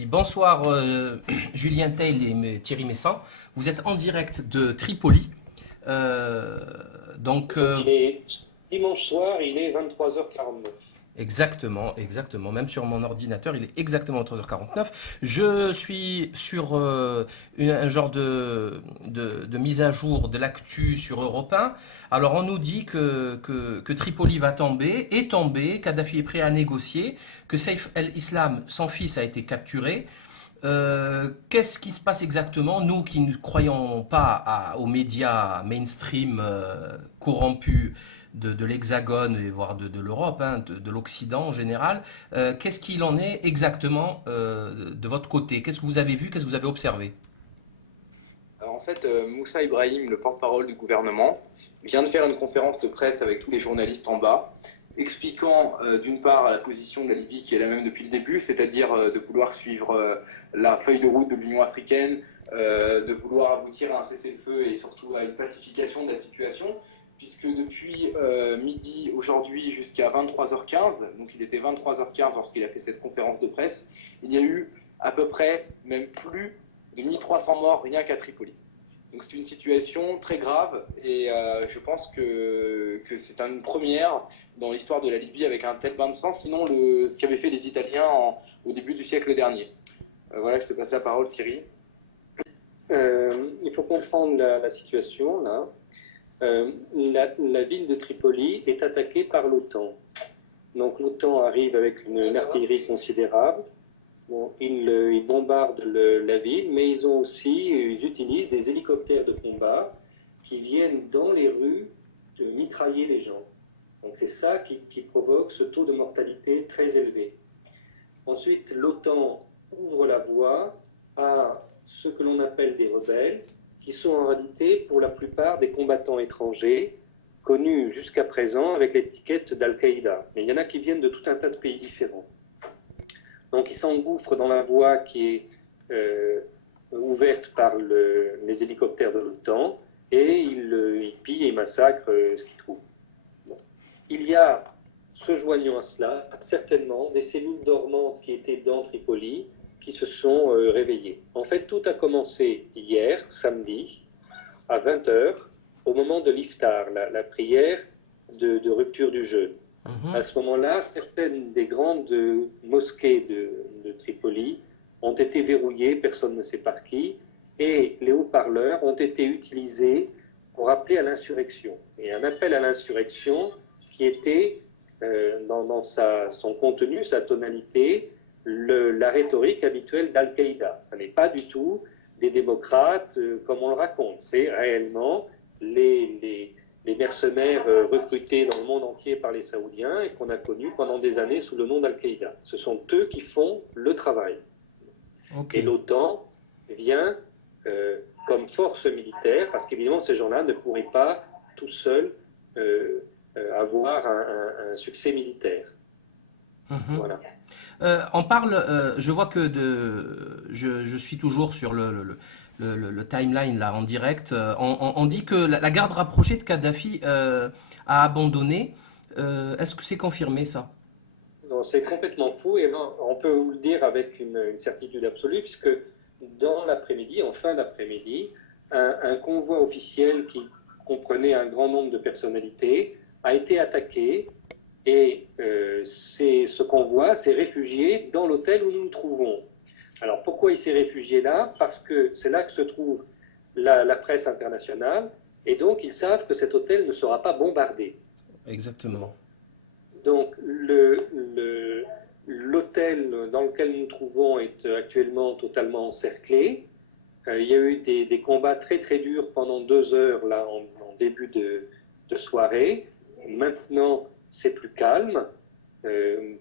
Merci. Bonsoir Julien Tail et Thierry Messant. Vous êtes en direct de Tripoli. Euh, donc Donc il est dimanche soir, il est 23h49. exactement, exactement. Même sur mon ordinateur, il est exactement 3h49. Je suis sur un genre de mise à jour de l'actu sur Europe 1. Alors on nous dit que Tripoli va tomber, est tombé, Kadhafi est prêt à négocier, que Saif el-Islam, son fils, a été capturé. Qu'est-ce qui se passe exactement, nous qui ne croyons pas aux médias mainstream corrompus de l'Hexagone et voire de l'Europe, hein, de l'Occident en général, qu'est-ce qu'il en est exactement de votre côté? Qu'est-ce que vous avez vu? Qu'est-ce que vous avez observé? Alors en fait, Moussa Ibrahim, le porte-parole du gouvernement, vient de faire une conférence de presse avec tous les journalistes en bas, expliquant d'une part la position de la Libye qui est la même depuis le début, c'est-à-dire de vouloir suivre la feuille de route de l'Union africaine, de vouloir aboutir à un cessez-le-feu et surtout à une pacification de la situation, puisque depuis midi aujourd'hui jusqu'à 23h15, donc il était 23h15 lorsqu'il a fait cette conférence de presse, il y a eu à peu près, même plus, de 1300 morts rien qu'à Tripoli. Donc c'est une situation très grave et je pense que c'est une première dans l'histoire de la Libye avec un tel bain de sang, sinon ce qu'avaient fait les Italiens au début du siècle dernier. Voilà, je te passe la parole Thierry. Il faut comprendre la situation là. La ville de Tripoli est attaquée par l'OTAN. Donc l'OTAN arrive avec une artillerie considérable. Bon, ils bombardent la ville, mais ils utilisent des hélicoptères de combat qui viennent dans les rues de mitrailler les gens. Donc c'est ça qui provoque ce taux de mortalité très élevé. Ensuite, l'OTAN ouvre la voie à ce que l'on appelle des rebelles, qui sont en réalité pour la plupart des combattants étrangers, connus jusqu'à présent avec l'étiquette d'Al-Qaïda. Mais il y en a qui viennent de tout un tas de pays différents. Donc ils s'engouffrent dans la voie qui est ouverte par les hélicoptères de l'OTAN et ils pillent et massacrent ce qu'ils trouvent. Bon. Il y a, se joignant à cela, certainement des cellules dormantes qui étaient dans Tripoli qui se sont réveillées. En fait, tout a commencé hier, samedi, à 20h, au moment de l'iftar, la prière de rupture du jeûne. À ce moment-là, certaines des grandes mosquées de Tripoli ont été verrouillées, personne ne sait par qui, et les haut-parleurs ont été utilisés pour appeler à l'insurrection. Et un appel à l'insurrection qui était, dans son contenu, sa tonalité, la rhétorique habituelle d'Al-Qaïda. Ce n'est pas du tout des démocrates comme on le raconte, c'est réellement les mercenaires recrutés dans le monde entier par les Saoudiens et qu'on a connus pendant des années sous le nom d'Al-Qaïda. Ce sont eux qui font le travail. Okay. Et l'OTAN vient comme force militaire, parce qu'évidemment ces gens-là ne pourraient pas tout seuls avoir un succès militaire. Voilà. On parle, je vois que je suis toujours sur le timeline là en direct. On dit que la garde rapprochée de Kadhafi a abandonné. Est-ce que c'est confirmé ça? Non, c'est complètement faux et non, on peut vous le dire avec une certitude absolue puisque dans l'après-midi, en fin d'après-midi, un convoi officiel qui comprenait un grand nombre de personnalités a été attaqué et ce convoi s'est réfugié dans l'hôtel où nous nous trouvons. Alors pourquoi il s'est réfugié là? Parce que c'est là que se trouve la presse internationale et donc ils savent que cet hôtel ne sera pas bombardé. Exactement. Donc l'hôtel dans lequel nous nous trouvons est actuellement totalement encerclé. Il y a eu des combats très très durs pendant 2 heures là, en début de soirée. Maintenant, c'est plus calme.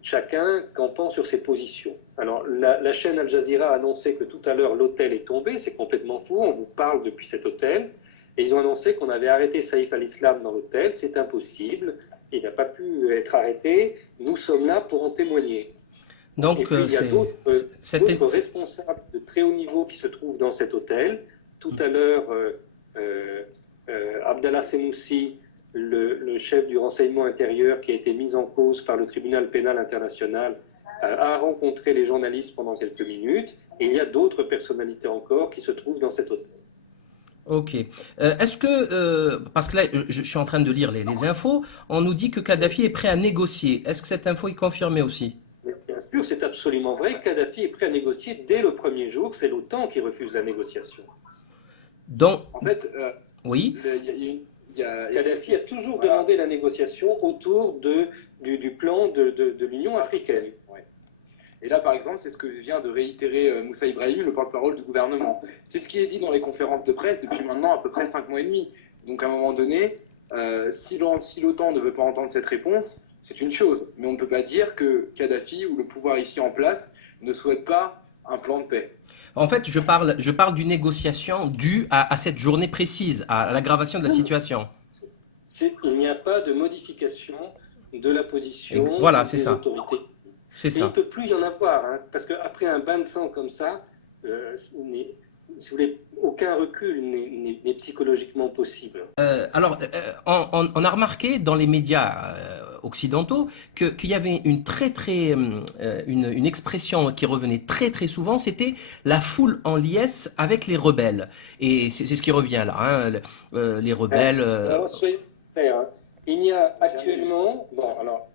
Chacun campant sur ses positions. Alors, la chaîne Al Jazeera a annoncé que tout à l'heure l'hôtel est tombé. C'est complètement faux. On vous parle depuis cet hôtel. Et ils ont annoncé qu'on avait arrêté Saif al-Islam dans l'hôtel. C'est impossible. Il n'a pas pu être arrêté. Nous sommes là pour en témoigner. Donc, et puis, il y a d'autres responsables de très haut niveau qui se trouvent dans cet hôtel. Tout à l'heure, Abdallah Senoussi, le chef du renseignement intérieur qui a été mis en cause par le tribunal pénal international, a rencontré les journalistes pendant quelques minutes, et il y a d'autres personnalités encore qui se trouvent dans cet hôtel. Ok. Est-ce que, parce que là, je suis en train de lire les infos, on nous dit que Kadhafi est prêt à négocier. Est-ce que cette info est confirmée aussi? Bien sûr, c'est absolument vrai. Kadhafi est prêt à négocier dès le premier jour. C'est l'OTAN qui refuse la négociation. Donc, En fait, oui. Kadhafi a toujours demandé la négociation autour du plan de l'Union africaine. Ouais. Et là, par exemple, c'est ce que vient de réitérer Moussa Ibrahim, le porte-parole du gouvernement. C'est ce qui est dit dans les conférences de presse depuis maintenant à peu près 5 mois et demi. Donc à un moment donné, si l'OTAN ne veut pas entendre cette réponse, c'est une chose. Mais on ne peut pas dire que Kadhafi ou le pouvoir ici en place ne souhaite pas un plan de paix. En fait, je parle d'une négociation due à cette journée précise, à l'aggravation de la situation. Il n'y a pas de modification de la position Voilà, c'est des ça. autorités. C'est Mais il ne ça. peut plus y en avoir, hein, parce qu'après un bain de sang comme ça, si vous voulez, aucun recul n'est psychologiquement possible. Alors, on a remarqué dans les médias occidentaux qu'il y avait une expression qui revenait très très souvent, c'était la foule en liesse avec les rebelles. Et c'est ce qui revient là, hein, les rebelles. Alors, soyez clairs, hein. Il y a actuellement, bon, alors,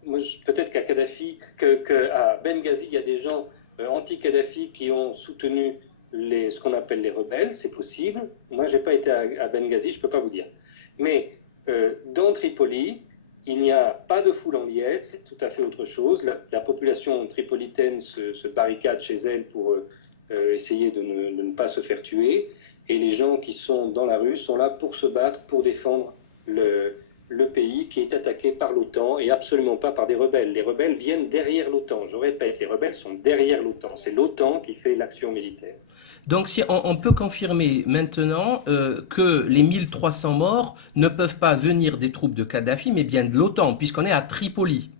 peut-être qu'à Kadhafi, qu'à Benghazi, il y a des gens anti-Kadhafi qui ont soutenu ce qu'on appelle les rebelles, c'est possible. Moi, je n'ai pas été à Benghazi, je ne peux pas vous dire. Mais dans Tripoli, il n'y a pas de foule en liesse, c'est tout à fait autre chose. La population tripolitaine se barricade chez elle pour essayer de ne pas se faire tuer. Et les gens qui sont dans la rue sont là pour se battre, pour défendre le pays qui est attaqué par l'OTAN et absolument pas par des rebelles. Les rebelles viennent derrière l'OTAN. Je répète, les rebelles sont derrière l'OTAN. C'est l'OTAN qui fait l'action militaire. Donc, si on peut confirmer maintenant que les 1300 morts ne peuvent pas venir des troupes de Kadhafi, mais bien de l'OTAN, puisqu'on est à Tripoli.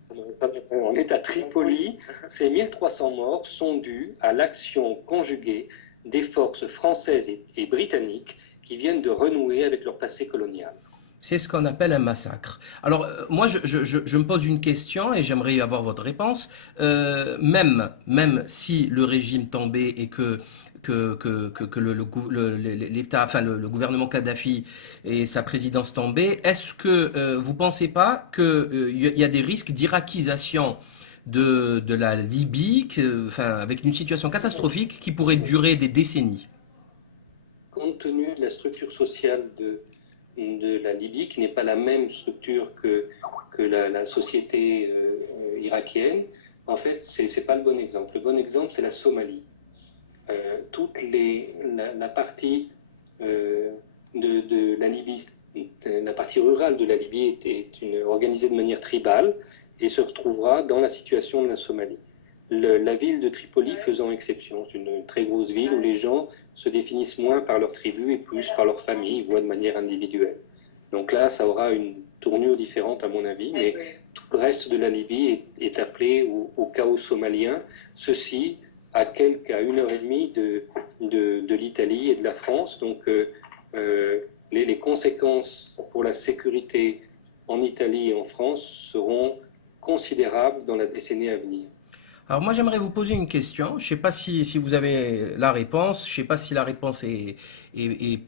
On est à Tripoli. Ces 1300 morts sont dus à l'action conjuguée des forces françaises et britanniques qui viennent de renouer avec leur passé colonial. C'est ce qu'on appelle un massacre. Alors, moi, je me pose une question et j'aimerais avoir votre réponse. Même si le régime tombait et que l'État, enfin le gouvernement Kadhafi et sa présidence tombaient, est-ce que vous ne pensez pas qu'il y a des risques d'irakisation de la Libye, enfin, avec une situation catastrophique qui pourrait durer des décennies? Compte tenu de la structure sociale de la Libye, qui n'est pas la même structure que la société irakienne, en fait, ce n'est pas le bon exemple. Le bon exemple, c'est la Somalie. La partie de la Libye, la partie rurale de la Libye est organisée de manière tribale et se retrouvera dans la situation de la Somalie. La ville de Tripoli faisant exception, c'est une très grosse ville où les gens se définissent moins par leur tribu et plus par leur famille, voire de manière individuelle. Donc là, ça aura une tournure différente à mon avis, mais tout le reste de la Libye est appelé au chaos somalien. Ceci à 1h30 de l'Italie et de la France. Donc les conséquences pour la sécurité en Italie et en France seront considérables dans la décennie à venir. Alors moi j'aimerais vous poser une question. Je ne sais pas si vous avez la réponse. Je ne sais pas si la réponse est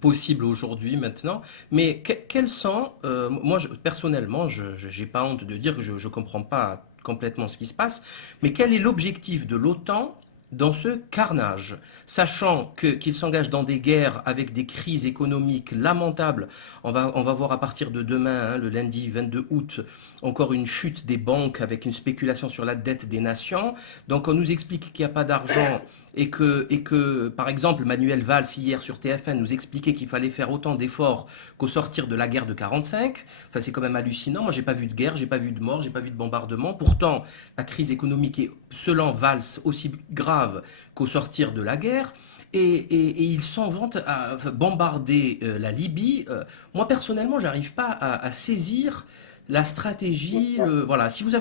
possible aujourd'hui, maintenant. Mais quels sont, moi personnellement, je n'ai pas honte de dire que je ne comprends pas complètement ce qui se passe. Mais quel est l'objectif de l'OTAN dans ce carnage, sachant qu'il s'engage dans des guerres avec des crises économiques lamentables? On va voir à partir de demain, hein, le lundi 22 août, encore une chute des banques avec une spéculation sur la dette des nations. Donc on nous explique qu'il n'y a pas d'argent et que, par exemple, Manuel Valls, hier sur TF1, nous expliquait qu'il fallait faire autant d'efforts qu'au sortir de la guerre de 45. Enfin, c'est quand même hallucinant. Moi, j'ai pas vu de guerre, j'ai pas vu de mort, j'ai pas vu de bombardement. Pourtant, la crise économique est, selon Valls, aussi grave qu'au sortir de la guerre. Et ils s'en vantent à bombarder la Libye. Moi, personnellement, j'arrive pas à saisir la stratégie. Voilà, si vous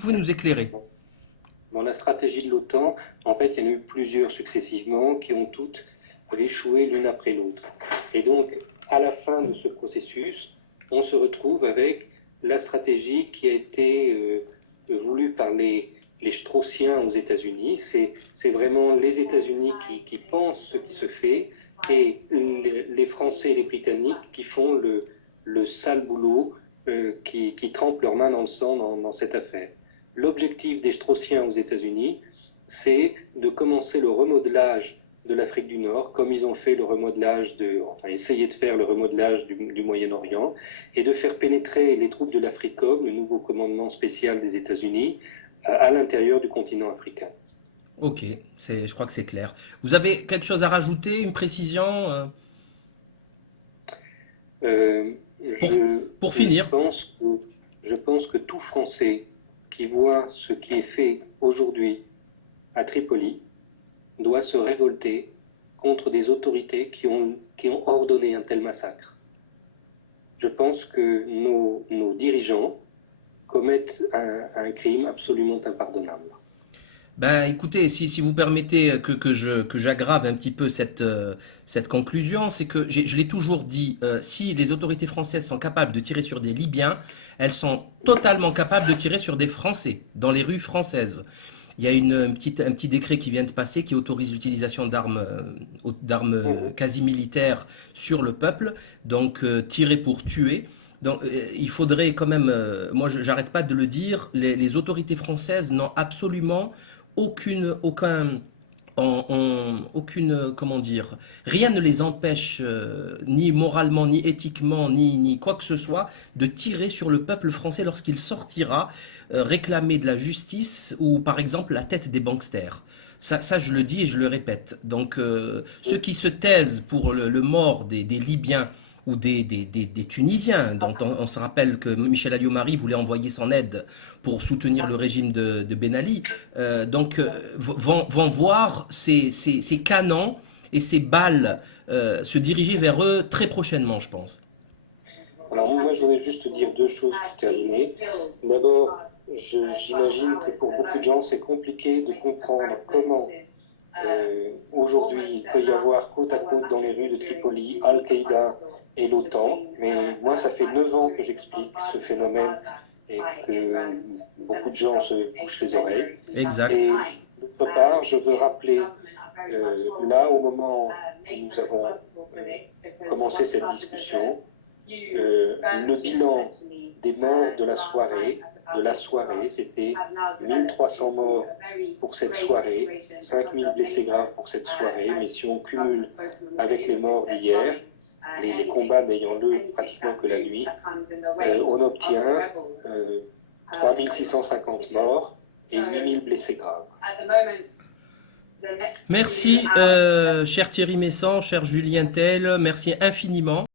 pouvez nous éclairer. Dans la stratégie de l'OTAN, en fait, il y en a eu plusieurs successivement qui ont toutes échoué l'une après l'autre. Et donc, à la fin de ce processus, on se retrouve avec la stratégie qui a été voulue par les les Straussiens aux États-Unis. C'est vraiment les États-Unis qui pensent ce qui se fait et les Français et les Britanniques qui font le sale boulot, qui trempent leurs mains dans le sang dans cette affaire. L'objectif des Straussiens aux États-Unis, c'est de commencer le remodelage de l'Afrique du Nord, comme ils ont fait le remodelage essayer de faire le remodelage du Moyen-Orient, et de faire pénétrer les troupes de l'AFRICOM, le nouveau commandement spécial des États-Unis, à l'intérieur du continent africain. Ok, je crois que c'est clair. Vous avez quelque chose à rajouter, une précision pour finir? Je pense que tout Français qui voit ce qui est fait aujourd'hui à Tripoli doit se révolter contre des autorités qui ont ordonné un tel massacre. Je pense que nos dirigeants commettent un crime absolument impardonnable. Ben, écoutez, si vous permettez que j'aggrave un petit peu cette conclusion, c'est que je l'ai toujours dit, si les autorités françaises sont capables de tirer sur des Libyens, elles sont totalement capables de tirer sur des Français, dans les rues françaises. Il y a un petit décret qui vient de passer qui autorise l'utilisation d'armes quasi militaires sur le peuple, donc tirer pour tuer. Donc, il faudrait quand même, moi j'arrête pas de le dire, les autorités françaises n'ont absolument aucune, comment dire, rien ne les empêche, ni moralement, ni éthiquement, ni quoi que ce soit, de tirer sur le peuple français lorsqu'il sortira réclamer de la justice ou par exemple la tête des banksters. Ça, je le dis et je le répète. Donc, ceux qui se taisent pour le mort des Libyens ou des Tunisiens, dont on se rappelle que Michel Alliot-Marie voulait envoyer son aide pour soutenir le régime de Ben Ali, vont voir ces canons et ces balles se diriger vers eux très prochainement, je pense. Alors moi, je voudrais juste dire deux choses pour terminer. D'abord, j'imagine que pour beaucoup de gens, c'est compliqué de comprendre comment aujourd'hui il peut y avoir côte à côte dans les rues de Tripoli Al-Qaïda et l'OTAN, mais moi ça fait 9 ans que j'explique ce phénomène et que beaucoup de gens se bouchent les oreilles. Exact. Et d'autre part, je veux rappeler, là au moment où nous avons commencé cette discussion, le bilan des morts de la soirée, c'était 1300 morts pour cette soirée, 5000 blessés graves pour cette soirée, mais si on cumule avec les morts d'hier, les combats n'ayant lieu pratiquement que la nuit, on obtient 3650 morts et 8000 blessés graves. Merci, cher Thierry Messant, cher Julien Tell, merci infiniment.